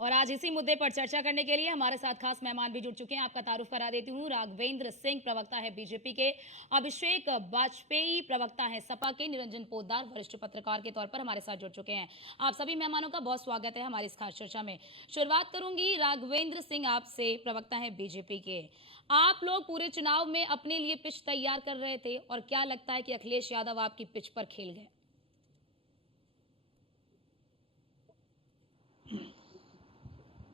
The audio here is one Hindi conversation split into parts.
और आज इसी मुद्दे पर चर्चा करने के लिए हमारे साथ खास मेहमान भी जुड़ चुके हैं। आपका तारुफ करा देती हूँ। राघवेंद्र सिंह प्रवक्ता है बीजेपी के, अभिषेक वाजपेयी प्रवक्ता है सपा के, निरंजन पोद्दार वरिष्ठ पत्रकार के तौर पर हमारे साथ जुड़ चुके हैं। आप सभी मेहमानों का बहुत स्वागत है हमारी इस खास चर्चा में। शुरुआत करूंगी राघवेंद्र सिंह आपसे, प्रवक्ता है बीजेपी के। आप लोग पूरे चुनाव में अपने लिए पिच तैयार कर रहे थे और क्या लगता है कि अखिलेश यादव आपकी पिच पर खेल गए?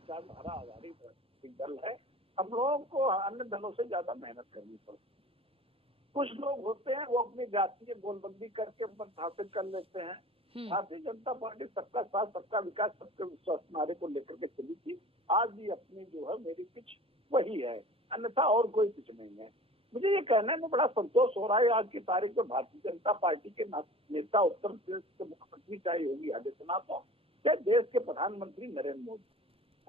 विचारधारा आधारित राजनीतिक दल है। हम लोगों को अन्य दलों से ज्यादा मेहनत करनी पड़ती है। कुछ लोग होते हैं वो अपनी जातीय गोलबंदी करके पद हासिल कर लेते हैं। भारतीय जनता पार्टी सबका साथ, सबका विकास, सबके विश्वास नारे को लेकर के चली थी। आज भी अपनी जो है मेरी पिच वही है, अन्यथा और कोई पिच नहीं है। मुझे ये कहने में बड़ा संतोष हो रहा है आज की तारीख में भारतीय जनता पार्टी के नेता उत्तर प्रदेश के मुख्यमंत्री चाहे योगी आदित्यनाथ हो, चाहे देश के प्रधानमंत्री नरेंद्र मोदी,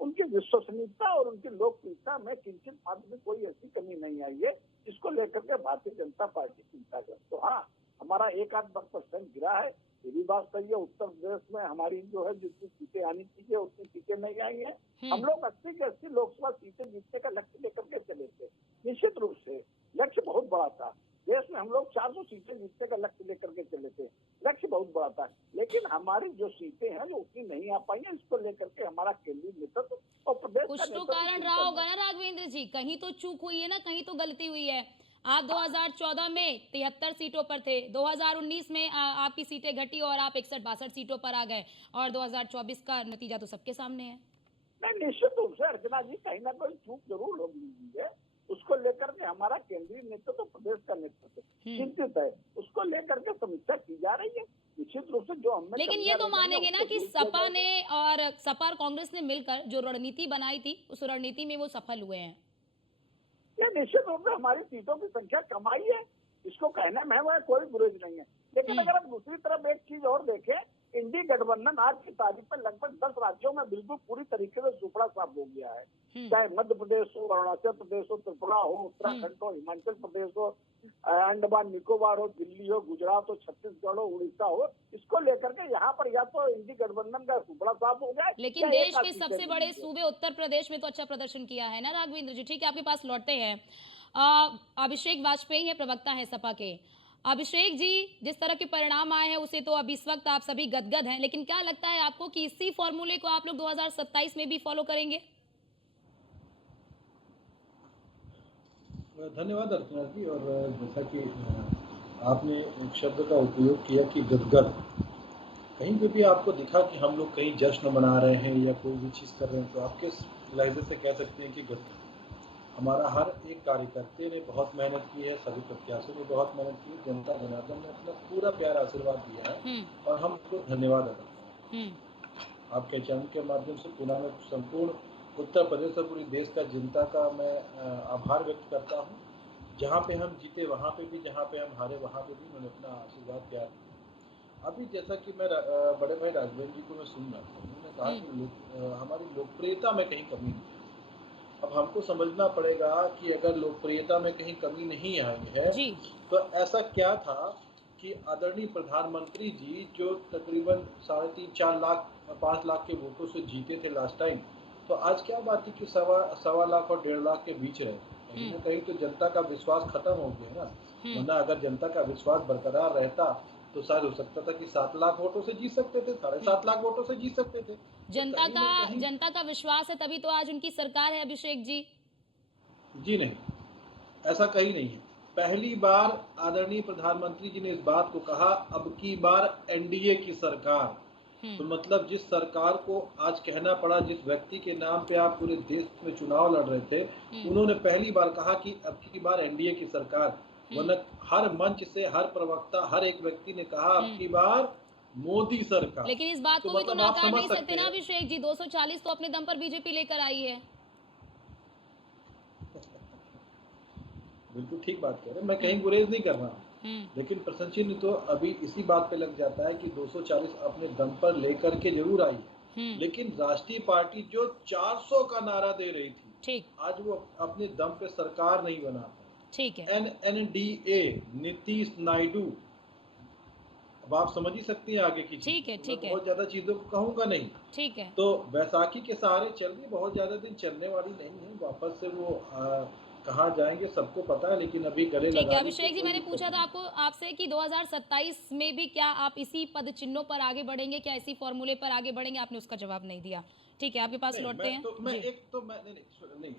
उनकी विश्वसनीयता और उनकी लोकप्रियता में किंचित मात्र में कोई ऐसी कमी नहीं आई है जिसको लेकर के भारतीय जनता पार्टी चिंता करे। तो हाँ, हमारा 1-8% गिरा है, ये भी बात सही है। उत्तर प्रदेश में हमारी जो है जितनी सीटें आनी चाहिए उतनी सीटें नहीं आई है। हम लोग 80 के 80 लोकसभा सीटें जीतने का लक्ष्य लेकर के चले थे। निश्चित रूप से लक्ष्य बहुत बड़ा था। देश में हम लोग 400 सीटें जीतने का लक्ष्य लेकर के चले थे। लक्ष्य बहुत बड़ा था, लेकिन हमारी जो सीटें हैं जो उतनी नहीं आ पाई है, इसको लेकर के हमारा केंद्रीय नेतृत्व और प्रदेश का कुछ तो कारण रहा होगा ना राघवेंद्र जी, कहीं तो चूक हुई है ना, कहीं तो गलती हुई है। आप 2014 में 73 सीटों पर थे, 2019 में आपकी सीटें घटी और आप 61-62 सीटों पर आ गए, और 2024 का नतीजा तो सबके सामने है। नहीं, निश्चित रूप से अर्चना जी कहीं ना कोई चूक जरूर होगी है। उसको लेकर के हमारा केंद्रीय नेतृत्व तो प्रदेश का नेतृत्व चिंतित है, उसको लेकर के समीक्षा की जा रही है। निश्चित रूप से जो हमने, लेकिन ये तो मानेंगे ना कि सपा ने और सपा और कांग्रेस ने मिलकर जो रणनीति बनाई थी, उस रणनीति में वो सफल हुए हैं। निश्चित रूप से हमारी सीटों की संख्या कम आई है, इसको कहने में वह कोई गुरेज नहीं है। लेकिन अगर हम दूसरी तरफ एक चीज और देखें, इंडी गठबंधन आज की तारीख में लगभग 10 राज्यों में बिल्कुल पूरी तरीके से सुपड़ा साफ हो गया है। चाहे मध्य प्रदेश हो, अरुणाचल प्रदेश हो, त्रिपुरा हो, उत्तराखंड हो, हिमाचल प्रदेश हो, अंडमान निकोबार हो, दिल्ली हो, गुजरात हो, छत्तीसगढ़ हो, उड़ीसा हो, इसको लेकर के यहाँ पर या तो इंडी गठबंधन का सुपड़ा साफ हो गया। लेकिन देश के सबसे बड़े सूबे उत्तर प्रदेश में तो अच्छा प्रदर्शन किया है ना राघवेंद्र जी। ठीक है, आपके पास लौटते हैं। अभिषेक वाजपेयी है, प्रवक्ता है सपा के। अभिषेक जी, जिस तरह के परिणाम आए हैं उसे तो अभी इस वक्त आप सभी गदगद हैं, लेकिन क्या लगता है आपको कि इसी फॉर्मूले को आप लोग 2027 में भी फॉलो करेंगे? धन्यवाद अर्चना जी। और जैसा कि आपने एक शब्द का उपयोग किया कि गदगद, कहीं पे भी आपको दिखा कि हम लोग कहीं जश्न मना रहे हैं या कोई भी चीज़ कर रहे हैं तो आप किस लहजे से कह सकते हैं कि गदगद? हमारा हर एक कार्यकर्ता ने बहुत मेहनत की है, सभी प्रत्याशियों ने बहुत मेहनत की है, जनता जनार्दन ने अपना पूरा प्यारा आशीर्वाद दिया है और हम उसको धन्यवाद अदा करते हैं। आपके चैनल के माध्यम से पुनः मैं संपूर्ण उत्तर प्रदेश और पूरी देश का जनता का मैं आभार व्यक्त करता हूँ। जहाँ पे हम जीते वहाँ पे भी, जहाँ पे हम हारे वहाँ पे भी उन्होंने अपना आशीर्वाद प्यार दिया। अभी जैसा कि मैं बड़े भाई राघवेंद्र जी को मैं सुन रहा था, उन्होंने कहा कि हमारी लोकप्रियता में कहीं कमी नहीं। अब हमको समझना पड़ेगा कि अगर लोकप्रियता में कहीं कमी नहीं आई है तो ऐसा क्या था कि आदरणीय प्रधानमंत्री जी जो तकरीबन 3.5-4 लाख 5 लाख के वोटों से जीते थे लास्ट टाइम, तो आज क्या बात है कि सवा लाख और 1.5 लाख के बीच रहे। कहीं ना कहीं तो जनता का विश्वास खत्म हो गया ना। वरना अगर जनता का विश्वास बरकरार रहता तो शायद हो सकता था कि 7 लाख वोटों से जीत सकते थे, 7.5 लाख वोटों से जीत सकते थे। जनता का विश्वास है, तभी तो आज उनकी सरकार है अभिषेक जी। जी नहीं, ऐसा कहीं नहीं है। पहली बार आदरणीय प्रधानमंत्री जी ने इस बात को कहा, अब की बार एनडीए की सरकार। तो मतलब जिस सरकार को आज कहना पड़ा, जिस व्यक्ति के नाम पे आप पूरे देश में चुनाव लड़ रहे थे, उन्होंने पहली बार कहा कि अब की बार एनडीए की सरकार। वरना हर मंच से हर प्रवक्ता, हर एक व्यक्ति ने कहा अब की बार मोदी सरकार। लेकिन इस बात को भी तो नकार नहीं सकते ना अभिषेक जी, 240 तो अपने दम पर बीजेपी लेकर आई है। बिल्कुल ठीक बात कह रहे हैं, मैं कहीं गुरेज नहीं कर रहा हूँ। लेकिन प्रसन्न चिन्ह तो अभी इसी बात पे लग जाता है कि 240 अपने दम पर लेकर के जरूर आई है, लेकिन राष्ट्रीय पार्टी जो 400 का नारा दे रही थी, आज वो अपने दम पे सरकार नहीं बना पाई। ठीक है। एनडीए नीतीश नायडू अब आप समझ ही सकती हैं आगे की चीज़। ठीक है, तो मैं ठीक है, बहुत ज़्यादा चीज़ों को कहूँगा नहीं। ठीक है। तो बैसाखी के सहारे चल रही है, बहुत ज़्यादा दिन चलने वाली नहीं है। वापस से वो कहाँ जाएँगे सबको पता है, लेकिन अभी गले ठीक है, लगा ली तो अभिषेक जी कोई मैंने दिक्कत पूछा था नहीं। आपको आपसे कि 2027 में भी क्या आप इसी पद चिन्हों पर आगे बढ़ेंगे? क्या इसी फ़ॉर्मूले पर आगे बढ़ेंगे? आपने उसका जवाब नहीं दिया। ठीक है, आपके पास नहीं, लौटते हैं। मैं जी। एक तो मैं नहीं, नहीं, नहीं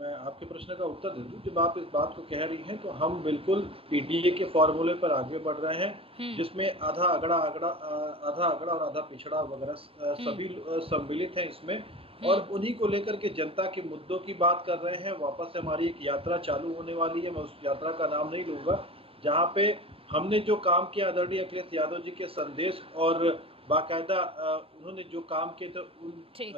मैं आपके प्रश्न का उत्तर दे दूँ। जब आप इस बात को कह रही हैं, तो हम बिल्कुल पीटीए के फ़ॉर्मूले पर आगे बढ़ रहे हैं, हुँ, जिसमें आधा अगड़ा और आधा पिछड़ा वगैरह हुँ, सभी सम्मिलित हैं इसमें हुँ। और उन्हीं को लेकर के जनता के मुद्दों की बात कर रहे हैं। वापस से हमारी एक यात्रा चालू होने वाली है, मैं उस यात्रा का नाम नहीं लूँगा, जहाँ पे हमने जो काम किया आदरणीय अखिलेश यादव जी के संदेश और बाकायदा उन्होंने जो काम किए थे उन ठीक,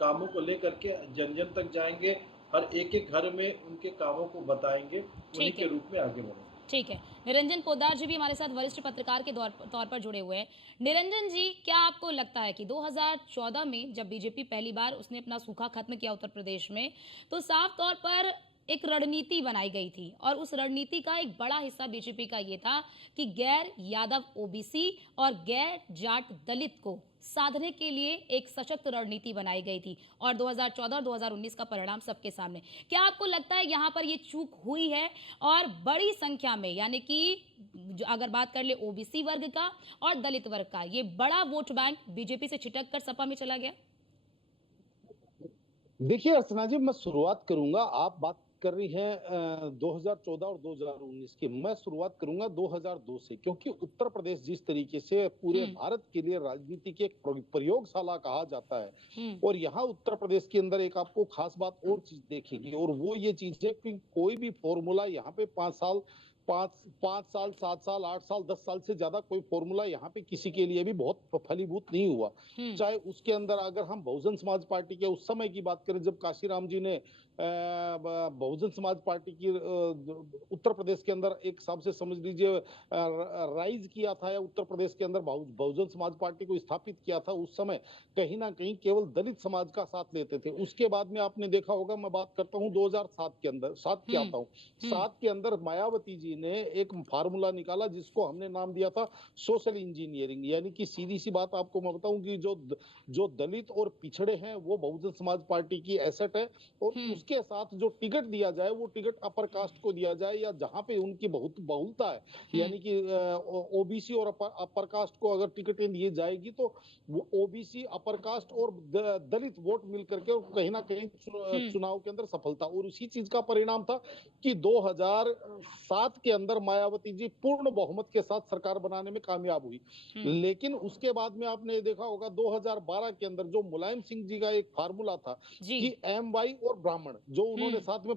कामों को लेकर के जन-जन तक जाएँगे, हर एक-एक घर में उनके कामों को बताएँगे, उन्हीं ठीक के है, रूप में आगे बढ़ेंगे। ठीक है। निरंजन पोद्दार जी भी हमारे साथ वरिष्ठ पत्रकार के तौर पर जुड़े हुए हैं। निरंजन जी, क्या आपको लगता है कि 2014 में जब बीजेपी पहली बार उसने अपना सूखा खत्म किया उत्तर प्रदेश में, तो साफ तौर पर एक रणनीति बनाई गई थी और उस रणनीति का एक बड़ा हिस्सा बीजेपी का ये था कि गैर यादव ओबीसी और गैर जाट दलित को साधने के लिए एक सशक्त रणनीति बनाई गई थी और 2014 और 2019 का परिणाम सबके सामने। क्या आपको लगता है यहाँ पर ये चूक हुई है और बड़ी संख्या में यानी कि अगर बात कर ले ओबीसी वर्ग का और दलित वर्ग का ये बड़ा वोट बैंक बीजेपी से छिटक कर सपा में चला गया? देखिए अर्चना जी, मैं शुरुआत करूंगा। आप बात कर रही हैं 2014 और 2019 की। मैं शुरुआत करूंगा 2002 से, क्योंकि उत्तर प्रदेश जिस तरीके से पूरे हम्म, भारत के लिए राजनीति की एक प्रयोगशाला कहा जाता है, हम्म, और यहाँ उत्तर प्रदेश के अंदर एक आपको खास बात और चीज देखेगी, और वो ये चीज है कि कोई भी फॉर्मूला यहाँ पे 5 साल, पाँच साल, 7 साल, 8 साल, 10 साल से ज्यादा कोई फॉर्मूला यहाँ पे किसी के लिए भी बहुत फलीभूत नहीं हुआ। हम्म, चाहे उसके अंदर अगर हम बहुजन समाज पार्टी के उस समय की बात करें, जब काशीराम जी ने बहुजन समाज पार्टी की उत्तर प्रदेश के अंदर एक हिसाब से समझ लीजिए राइज किया था, या उत्तर प्रदेश के अंदर बहुजन समाज पार्टी को स्थापित किया था, उस समय कहीं ना कहीं केवल दलित समाज का साथ लेते थे। उसके बाद में आपने देखा होगा, मैं बात करता हूँ 2007 के अंदर, 7 के हम्म, आता हूँ, हम्म, 7 के अंदर मायावती जी ने एक फार्मूला निकाला जिसको हमने नाम दिया था सोशल इंजीनियरिंग। यानी कि सीधी सी बात आपको मैं बताऊं कि जो दलित और पिछड़े हैं वो बहुजन समाज पार्टी की एसेट है, और हम्म, उसके साथ जो टिकट दिया जाए वो टिकट अपर कास्ट को दिया जाए, या जहां पे उनकी बहुत बहुलता है, हम्म, यानी कि ओबीसी और अपर कास्ट को अगर टिकटें दी जाएगी, तो वो ओबीसी, अपर कास्ट और दलित वोट मिल करके और कहीं ना कहीं हम्म, चुनाव के अंदर सफलता। और उसी चीज का परिणाम था कि 2007 के अंदर मायावती जी पूर्ण बहुमत के साथ सरकार बनाने में कामयाब हुई। हम्म, लेकिन उसके बाद में आपने देखा होगा 2012 के अंदर जो मुलायम सिंह जी का एक फार्मूला था जी, कि एम वाई और ब्राह्मण, जो उन्होंने हम्म। साथ में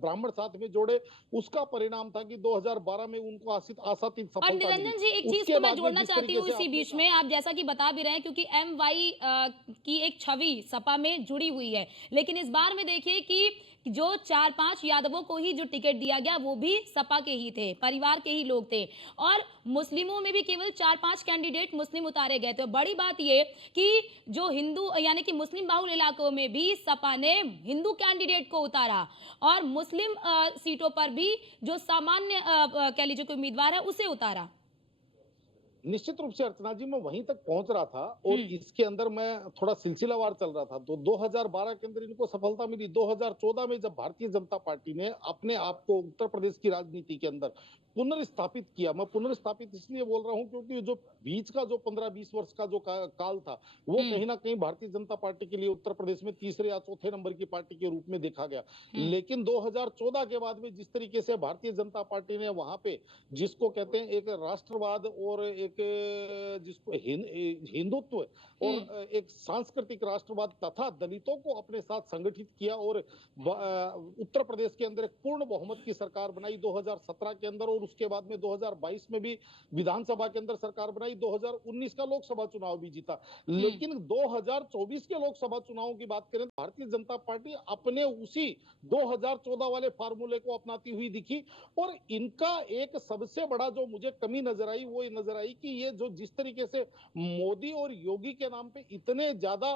ब्राह्मण साथ में जोड़े, उसका परिणाम था कि 2012 में उनको आशातीत और सफलता मिली। निरंजन जी एक चीज उसके को मैं बाद में जोड़ना जिस चाहती तरीके हूँ से इसी आपने बीच कहा, में आप जैसा कि बता भी रहे हैं क्योंकि एम वाई की एक छवि सपा में जुड़ी हुई है लेकिन इस बार में देखिए कि जो 4-5 यादवों को ही जो टिकट दिया गया वो भी सपा के ही थे परिवार के ही लोग थे और मुस्लिमों में भी केवल 4-5 कैंडिडेट मुस्लिम उतारे गए थे बड़ी बात ये कि जो हिंदू यानी कि मुस्लिम बाहुल इलाकों में भी सपा ने हिंदू कैंडिडेट को उतारा और मुस्लिम सीटों पर भी जो सामान्य कह लीजिए कोई उम्मीदवार है उसे उतारा। निश्चित रूप से अर्चना जी, मैं वहीं तक पहुंच रहा था, और हम्म, इसके अंदर मैं थोड़ा सिलसिलावार चल रहा था। तो 2012 के अंदर इनको सफलता मिली। 2014 में जब भारतीय जनता पार्टी ने अपने आप को उत्तर प्रदेश की राजनीति के अंदर पुनर्स्थापित किया, मैं पुनर्स्थापित इसलिए बोल रहा हूं क्योंकि जो बीच का जो 15-20 वर्ष का जो काल था, वो हम्म, कहीं ना कहीं भारतीय जनता पार्टी के लिए उत्तर प्रदेश में तीसरे या चौथे नंबर की पार्टी के रूप में देखा गया। हम्म, लेकिन 2014 के बाद में जिस तरीके से भारतीय जनता पार्टी ने वहां पे, जिसको कहते हैं एक राष्ट्रवाद और एक जिसको हिंदुत्व और हम्म, एक सांस्कृतिक राष्ट्रवाद तथा दलितों को अपने साथ संगठित किया, और उत्तर प्रदेश के अंदर एक पूर्ण बहुमत की सरकार बनाई 2017 के अंदर, और उसके बाद में 2022 में भी विधानसभा के अंदर सरकार बनाई, 2019 का लोकसभा चुनाव भी जीता। हम्म, लेकिन 2024 के लोकसभा चुनाव की बात करें तो भारतीय जनता पार्टी अपने उसी 2014 वाले फार्मूले को अपनाती हुई दिखी, और इनका एक सबसे बड़ा जो मुझे कमी नजर आई वो ये नजर आई कि ये जो जिस तरीके से मोदी और योगी के नाम पे इतने ज्यादा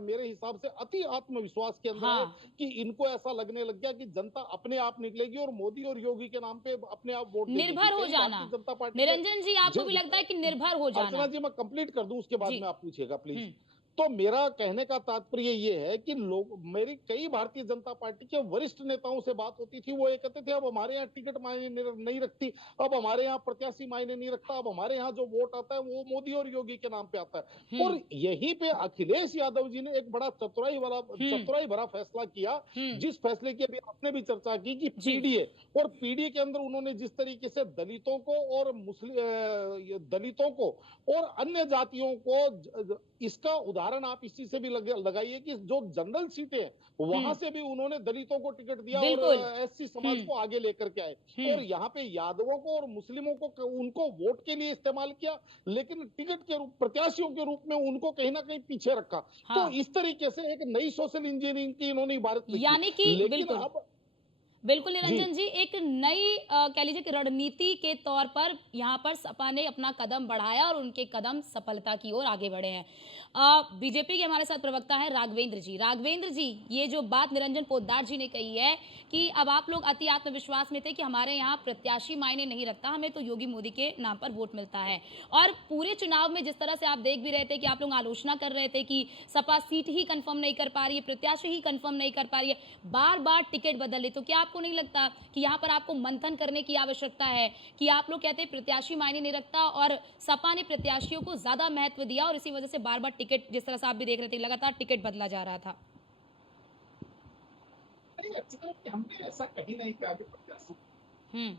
मेरे हिसाब से अति आत्मविश्वास के अंदर है हाँ, कि इनको ऐसा लगने लग गया कि जनता अपने आप निकलेगी और मोदी और योगी के नाम पे अपने आप वोट दे देगी। निर्भर हो कहीं जाना। भारतीय जनता पार्टी के निरंजन जी, आपको जो भी लगता है कि निर्भर हो अर्चना जाना? जी, मैं कंप्लीट कर दूं उसके बाद जी। में आप पूछिएगा प्लीज। हुँ, तो मेरा कहने का तात्पर्य ये है कि लोग, मेरी कई भारतीय जनता पार्टी के वरिष्ठ नेताओं से बात होती थी, वो ये कहते थे अब हमारे यहाँ टिकट मायने नहीं रखती, अब हमारे यहाँ प्रत्याशी मायने नहीं रखता, अब हमारे यहाँ जो वोट आता है वो मोदी और योगी के नाम पे आता है। और हुँ, यहीं पे अखिलेश यादव जी ने एक बड़ा हुँ, चतुराई भरा फैसला किया, हुँ, जिस फैसले की अभी आपने भी चर्चा की कि जी, पीडीए, और पीडीए के अंदर उन्होंने जिस तरीके से दलितों को और दलितों को और अन्य जातियों को, इसका उदाहरण आप इसी से भी लगाइए कि जो जनरल सीटें हैं वहां हुँ, से भी उन्होंने दलितों को टिकट दिया और बिल्कुल। एससी हुँ, समाज को आगे लेकर के आए। और हुँ, यहाँ पे यादवों को और मुस्लिमों को उनको वोट के लिए इस्तेमाल किया, लेकिन टिकट के रूप, प्रत्याशियों के रूप में उनको कहीं ना कहीं पीछे रखा। तो हाँ, इस तरीके से एक नई सोशल इंजीनियरिंग की इन्होंने इबारत लिखी। यानी कि लेकिन बिल्कुल। अब बिल्कुल जी, निरंजन जी, एक नई कह लीजिए कि रणनीति के तौर पर यहाँ पर सपा ने अपना कदम बढ़ाया और उनके कदम सफलता की ओर आगे बढ़े हैं। बीजेपी के हमारे साथ प्रवक्ता है राघवेंद्र जी। राघवेंद्र जी, ये जो बात निरंजन पोद्दार जी ने कही है कि अब आप लोग अति आत्मविश्वास में थे कि हमारे यहाँ प्रत्याशी मायने नहीं रखता, हमें तो योगी मोदी के नाम पर वोट मिलता है। और पूरे चुनाव में जिस तरह से आप देख भी रहे थे कि आप लोग आलोचना कर रहे थे कि सपा सीट ही कंफर्म नहीं कर पा रही है, प्रत्याशी ही कंफर्म नहीं कर पा रही है, बार बार टिकट बदल रही, तो क्या आपको नहीं लगता कि यहाँ पर आपको मंथन करने की आवश्यकता है कि आप लोग कहते हैं प्रत्याशी मायने नहीं रखता और सपा ने प्रत्याशियों को ज्यादा महत्व दिया और इसी वजह से बार बार टिकट, जिस तरह से आप भी देख रहे थे, लगातार टिकट बदला जा रहा था? नहीं, अच्छा कि हमने ऐसा कहीं नहीं कहा कि प्रत्याशी हम्म,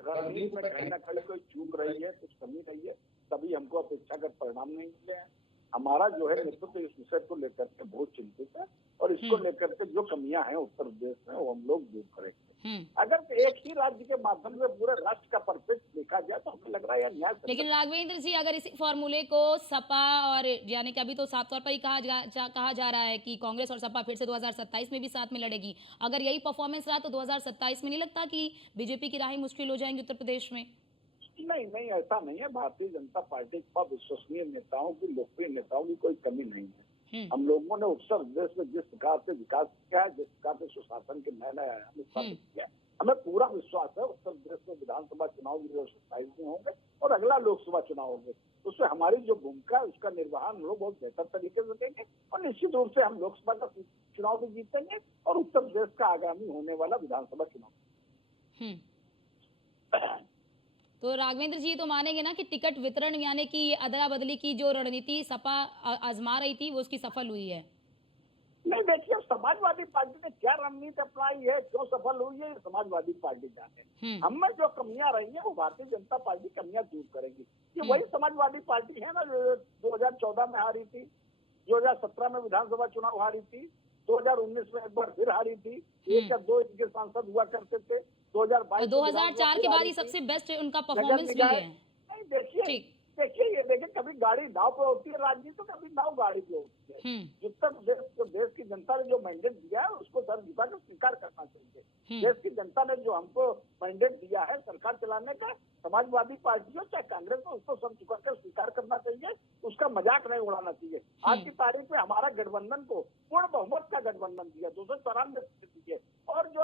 रणनीति में कहीं ना कहीं कोई चूक रही है, कुछ कमी रही है, तभी हमको अपेक्षाकृत परिणाम नहीं मिले हैं। हमारा जो है नेतृत्व इस विषय को लेकर के बहुत चिंतित है और इसको लेकर के जो कमियां हैं उत्तर प्रदेश में वो हम लोग दूर करेंगे। अगर एक ही राज्य के माध्यम से पूरे राष्ट्र का परफेक्ट देखा जाए तो हमें लग रहा है न्याय। लेकिन राघवेंद्र जी, अगर इसी फॉर्मूले को सपा और यानी कि अभी तो साफ तौर पर ही कहा जा रहा है कि कांग्रेस और सपा फिर से 2027 में भी साथ में लड़ेगी, अगर यही परफॉर्मेंस रहा तो 2027 में नहीं लगता कि बीजेपी की राहें मुश्किल हो जाएंगी उत्तर प्रदेश में? नहीं नहीं, ऐसा नहीं है। भारतीय जनता पार्टी के पास विश्वसनीय नेताओं की, लोकप्रिय नेताओं की कोई कमी नहीं है। हम लोगों ने उत्तर प्रदेश में जिस प्रकार से विकास किया है, जिस प्रकार से सुशासन के नए नए आयाम स्थापित किया, हमें पूरा विश्वास है उत्तर प्रदेश में विधानसभा चुनाव 2027 में होंगे और अगला लोकसभा चुनाव होंगे, उसमें हमारी जो भूमिका है उसका निर्वहन हम लोग बहुत बेहतर तरीके से देंगे और निश्चित रूप से हम लोकसभा का चुनाव भी जीतेंगे और उत्तर प्रदेश का आगामी होने वाला विधानसभा चुनाव। तो राघवेंद्र जी तो मानेंगे ना कि टिकट वितरण यानी कि ये अदला बदली की जो रणनीति सपा आजमा रही थी वो उसकी सफल हुई है? नहीं, देखिए समाजवादी पार्टी ने क्या रणनीति अपनाई है, क्यों सफल हुई है, ये समाजवादी पार्टी जाने। हमें जो कमियां रही है वो भारतीय जनता पार्टी कमियां दूर करेगी। ये वही समाजवादी पार्टी है ना जो 2014 में हारी थी, 2017 में विधानसभा चुनाव हारी थी, 2019 में एक बार फिर हारी थी, 1 या 2 इनके सांसद हुआ करते थे, 2022 2004 के बाद ये सबसे बेस्ट उनका परफॉर्मेंस भी है। नहीं, देखिए ठीक। ये देखिए, कभी गाड़ी नाव पे होती है राजनीति, तो कभी नाव गाड़ी पे होती है। उत्तर प्रदेश देश की जनता ने जो मैंडेट दिया है उसको सर झुका कर स्वीकार करना चाहिए। देश की जनता ने जो हमको मैंडेट दिया है सरकार चलाने का, समाजवादी पार्टी हो चाहे कांग्रेस हो, उसको सर झुका कर स्वीकार करना चाहिए, उसका मजाक नहीं उड़ाना चाहिए। आज की तारीख में हमारा गठबंधन को पूर्ण बहुमत का गठबंधन दिया, 294 सीटें दिए, और जो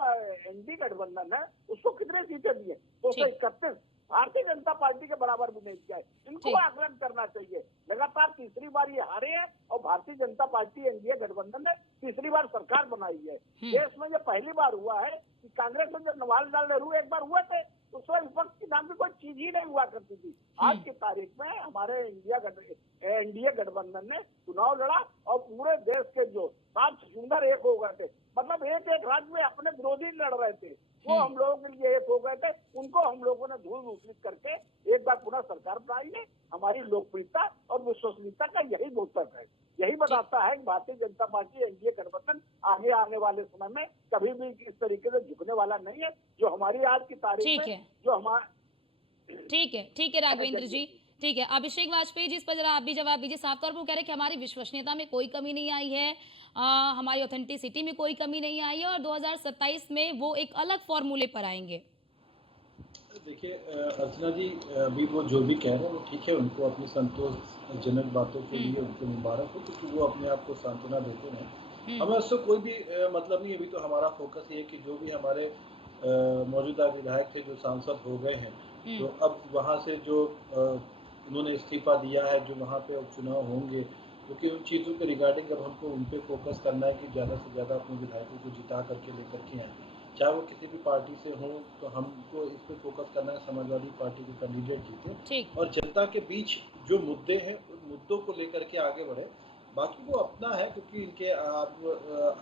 एनडीए गठबंधन है उसको कितने सीटें दिए? 231। भारतीय जनता पार्टी के बराबर भी नहीं किया है। इनको आकलन करना चाहिए। लगातार तीसरी बार ये हारे हैं और भारतीय जनता पार्टी एनडीए गठबंधन ने तीसरी बार सरकार बनाई है। देश में ये पहली बार हुआ है कि कांग्रेस में जब जवाहरलाल नेहरू एक बार हुए थे उस वक्त विपक्ष की नाम की कोई चीज ही नहीं हुआ करती थी। आज की तारीख में हमारे एनडीए गठबंधन ने चुनाव लड़ा और पूरे देश के जो 7 चुनाव एक हो गए थे, मतलब एक राज्य में अपने विरोधी लड़ रहे थे, वो हम लोगों के लिए एक हो गए थे। उनको हम लोगों ने धूल मिश्रित करके एक बार पुनः सरकार बनाई है। हमारी लोकप्रियता और विश्वसनीयता का यही द्योतक है। यही बताता है कि भारतीय जनता पार्टी एनडीए गठबंधन आगे आने वाले समय में कभी भी इस तरीके से झुकने वाला नहीं है जो हमारी आज की तारीख में जो हमारा। ठीक है राघवेंद्र जी, ठीक है। अभिषेक वाजपेयी जी, इस पर जरा आप भी जवाब दीजिए। साफ तौर पर कह रहे हैं कि हमारी विश्वसनीयता में कोई कमी नहीं आई है, हमारी ऑथेंटिसिटी में कोई कमी नहीं आई है और 2027 में वो एक अलग फॉर्मूले पर आएंगे। देखिए अर्चना जी, अभी वो जो भी कह रहे हैं वो ठीक है, उनको अपनी संतोषजनक बातों के लिए उनको मुबारक हो, क्योंकि वो अपने आप को सांत्वना देते हैं। हमें उससे कोई भी मतलब नहीं है। अभी तो हमारा फोकस ये है कि जो भी हमारे मौजूदा विधायक थे, जो सांसद हो गए हैं, तो अब वहाँ से जो उन्होंने इस्तीफा दिया है, जो वहाँ पे उपचुनाव होंगे, क्योंकि उन चीज़ों के रिगार्डिंग अब हमको उन पे फोकस करना है कि ज़्यादा से ज़्यादा अपने विधायकों को जिता करके लेकर के आएँ। चाहे वो किसी भी पार्टी से हों, तो हमको इस पे फोकस करना है, समाजवादी पार्टी के कैंडिडेट जीते ठीक। और जनता के बीच जो मुद्दे हैं, उन मुद्दों को लेकर के आगे बढ़े। बाकी वो अपना है, क्योंकि इनके आप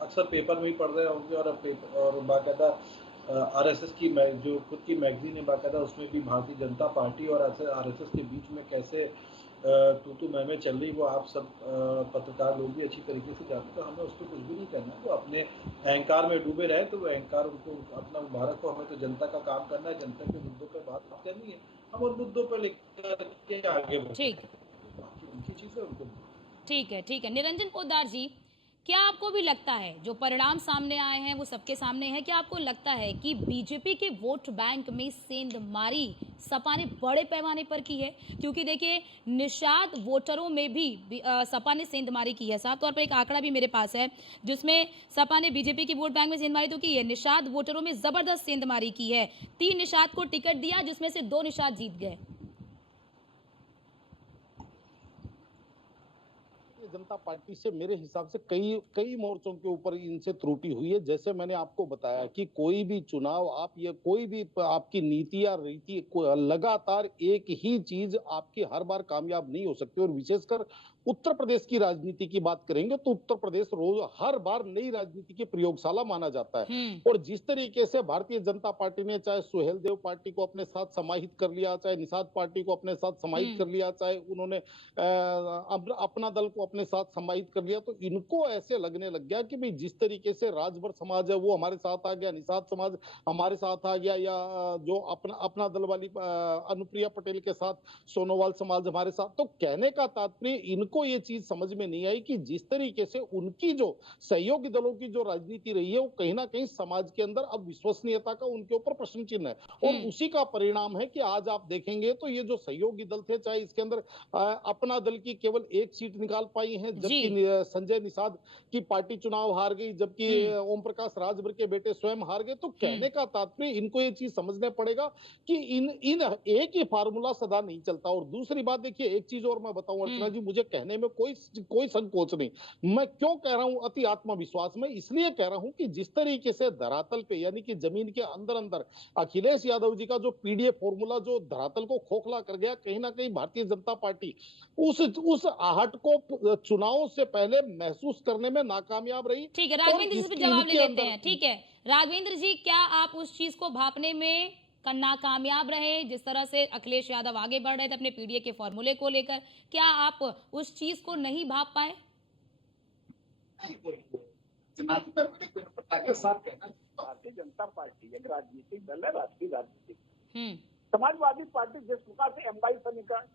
अक्सर पेपर में ही पढ़ रहे होंगे, और और बाकायदा आरएसएस की जो खुद की मैगजीन है बाकायदा, उसमें भी भारतीय जनता पार्टी और आरएसएस के बीच में कैसे तू मैं चल रही, वो आप सब पत्रकार लोग भी अच्छी तरीके से जानते हैं। तो हमें उस पर कुछ भी नहीं करना है। वो अपने अहंकार में डूबे रहे, तो वो अहंकार उनको अपना मुबारक हो। हमें तो जनता का काम करना है, जनता के मुद्दों पर बात करनी है। हम उन मुद्दों पर लेकर के आगे बढ़ते ठीक। हैं। बाकी उनकी चीज़ें उनको। ठीक है, ठीक है। निरंजन पोद्दार जी, क्या आपको भी लगता है जो परिणाम सामने आए हैं वो सबके सामने है, क्या आपको लगता है कि बीजेपी के वोट बैंक में सेंधमारी सपा ने बड़े पैमाने पर की है? क्योंकि देखिए निषाद वोटरों में भी सपा ने सेंधमारी की है। साफ तौर पर एक आंकड़ा भी मेरे पास है जिसमें सपा ने बीजेपी की वोट बैंक में सेंधमारी तो की है, निषाद वोटरों में जबरदस्त सेंधमारी की है। 3 निषाद को टिकट दिया जिसमें से 2 निषाद जीत गए। भारतीय जनता पार्टी से मेरे हिसाब से कई कई मोर्चों के ऊपर इनसे त्रुटि हुई है। जैसे मैंने आपको बताया कि कोई भी चुनाव आप या कोई भी आपकी नीति या रीति लगातार एक ही चीज आपकी हर बार कामयाब नहीं हो सकती। और विशेषकर उत्तर प्रदेश की राजनीति की बात करेंगे तो उत्तर प्रदेश रोज हर बार नई राजनीति की प्रयोगशाला माना जाता है। और जिस तरीके से भारतीय जनता पार्टी ने चाहे सुहेल देव पार्टी को अपने साथ समाहित कर लिया, चाहे निषाद पार्टी को अपने साथ समाहित कर लिया, चाहे उन्होंने अपना दल को अपने साथ समाहित कर लिया, तो इनको ऐसे लगने लग गया कि भाई जिस तरीके से राजभर समाज है वो हमारे साथ आ गया, निषाद समाज हमारे साथ आ गया, या जो अपना अपना दल वाली अनुप्रिया पटेल के साथ सोनोवाल समाज हमारे साथ। तो कहने का तात्पर्य इनको ये चीज समझ में नहीं आई कि जिस तरीके से उनकी जो सहयोगी दलों की जो राजनीति रही है वो कहीं ना कहीं समाज के अंदर अब विश्वसनीयता का उनके ऊपर प्रश्न चिन्ह है। और उसी का परिणाम है कि आज आप देखेंगे तो ये जो सहयोगी दल थे, चाहे इसके अंदर अपना दल की केवल 1 सीट निकाल पाई है, जबकि संजय निषाद की पार्टी चुनाव हार गई, जबकि ओम प्रकाश राजभर के बेटे स्वयं हार गए। तो कहने का तात्पर्य इनको ये चीज समझना पड़ेगा कि इन एक ही फार्मूला सदा नहीं चलता। और दूसरी बात देखिए, एक चीज और मैं बताऊं अर्चना जी, मुझे कहने में कोई संकोच नहीं। मैं क्यों कह रहा हूं अति आत्मविश्वास में? इसलिए कह रहा हूं कि जिस तरीके से धरातल पे यानी कि जमीन के अंदर अंदर अखिलेश यादव जी का जो पीडीएफ फॉर्मूला जो धरातल को खोखला कर गया, कहीं ना कहीं भारतीय जनता पार्टी उस आहट को चुनाव से पहले महसूस करने में नाकामयाब रही। ठीक है, राघवेंद्र जी से जवाब ले लेते हैं। ठीक है राघवेंद्र जी, क्या आप उस चीज को भापने में नाकामयाब रहे जिस तरह से अखिलेश यादव आगे बढ़ रहे थे अपने पीडीए के फॉर्मूले को लेकर? क्या आप उस चीज को नहीं भाप पाए? भारतीय जनता पार्टी एक राजनीतिक दल है, राष्ट्रीय राजनीतिक। समाजवादी पार्टी जिस प्रकार से एमवाई समीकरण,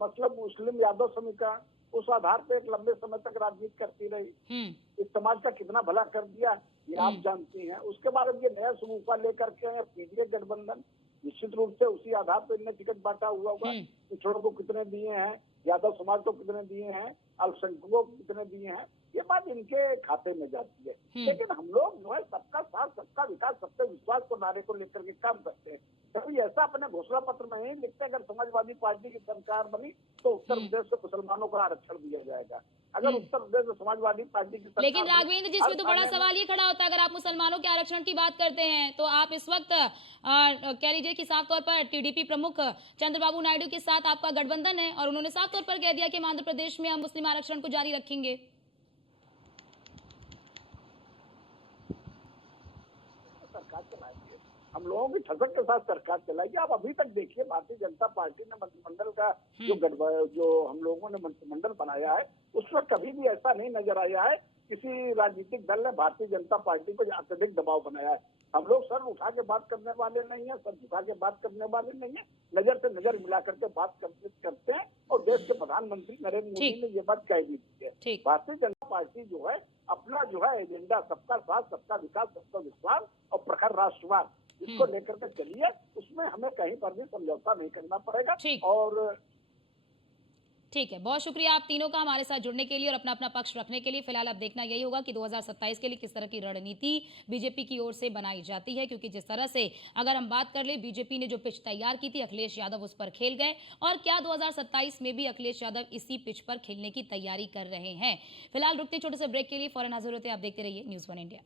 मतलब मुस्लिम यादव समीकरण, उस आधार पे एक लंबे समय तक राजनीति करती रही, इस समाज का कितना भला कर दिया ये आप जानती हैं। उसके बाद ये नया समूह लेकर के पीडीए गठबंधन, निश्चित रूप से उसी आधार पर इन्हें टिकट बांटा हुआ होगा। पिछड़ों को कितने दिए हैं, यादव समाज को कितने दिए हैं, अल्पसंख्यकों को कितने दिए हैं, ये बात इनके खाते में जाती है। लेकिन हम लोग जो है सबका साथ, सबका विकास, सबका विश्वास को नारे को लेकर के काम करते हैं। कभी ऐसा अपने घोषणा पत्र में नहीं लिखते अगर समाजवादी पार्टी की सरकार बनी तो उत्तर प्रदेश से मुसलमानों को आरक्षण दिया जाएगा। अगर उत्तर प्रदेश में समाजवादी पार्टी की सरकार, लेकिन राघवेंद्र जी इसमें तो बड़ा सवाल ये खड़ा होता है, अगर आप मुसलमानों के आरक्षण की बात करते हैं तो आप इस वक्त कह लीजिए कि साफ तौर पर टीडीपी प्रमुख चंद्रबाबू नायडू के साथ आपका गठबंधन है और उन्होंने साफ तौर पर कह दिया कि हम आंध्र प्रदेश में हम मुस्लिम आरक्षण को जारी रखेंगे। सरकार चलाएंगे, हम लोगों की ठसक के साथ सरकार चलाएगी। आप अभी तक देखिए भारतीय जनता पार्टी ने मंत्रिमंडल का जो हम लोगों ने मंत्रिमंडल बनाया है उसमें कभी भी ऐसा नहीं नजर आया है किसी राजनीतिक दल ने भारतीय जनता पार्टी को अत्यधिक दबाव बनाया है। हम लोग सर उठा के बात करने वाले नहीं है, सर झुका के बात करने वाले नहीं है, नजर से नजर मिला करके बात करते हैं। और देश के प्रधानमंत्री नरेंद्र मोदी ने ये बात कह दी है। भारतीय जनता पार्टी जो है अपना जो है एजेंडा सबका साथ, सबका विकास, सबका विश्वास और प्रखर राष्ट्रवाद, इसको लेकर के चलिए, उसमें हमें कहीं पर भी समझौता नहीं करना पड़ेगा। ठीक। और ठीक है, बहुत शुक्रिया आप तीनों का हमारे साथ जुड़ने के लिए और अपना अपना पक्ष रखने के लिए। फिलहाल अब देखना यही होगा कि 2027 के लिए किस तरह की रणनीति बीजेपी की ओर से बनाई जाती है, क्योंकि जिस तरह से अगर हम बात कर ले, बीजेपी ने जो पिच तैयार की थी, अखिलेश यादव उस पर खेल गए और क्या 2027 में भी अखिलेश यादव इसी पिच पर खेलने की तैयारी कर रहे हैं। फिलहाल रुकते छोटे से ब्रेक के लिए, फौरन हाजिर होते हैं। आप देखते रहिए न्यूज़ 1 इंडिया।